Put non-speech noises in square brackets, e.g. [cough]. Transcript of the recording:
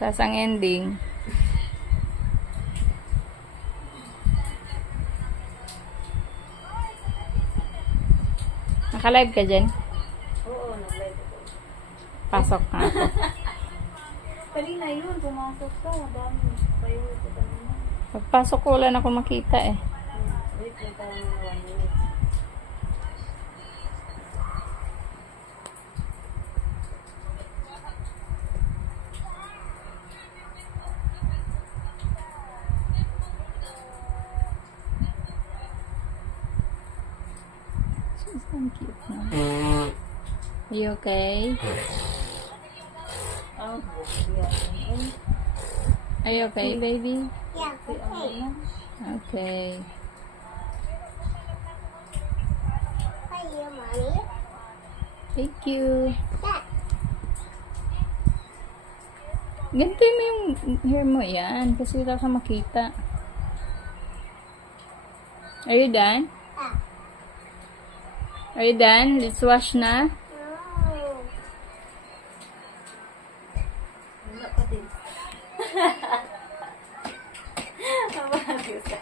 Tapos ang ending. Naka-live ka dyan? Oo, nag-live ako. Pasok ka [laughs] ako. Kanina yun, pumasok ka. Kanina. Pagpasok ko, wala na ako makita eh. Hmm, Wait, may parang She's so cute na. Are you okay? Are you okay, baby? Yeah, okay. Okay. Hi, you, mommy. Thank you. Dad. Ganito mo yung hair mo yan kasi wala ka makita. Are you done? Ah. Are you done? Let's wash na. Wala pa din. [laughs]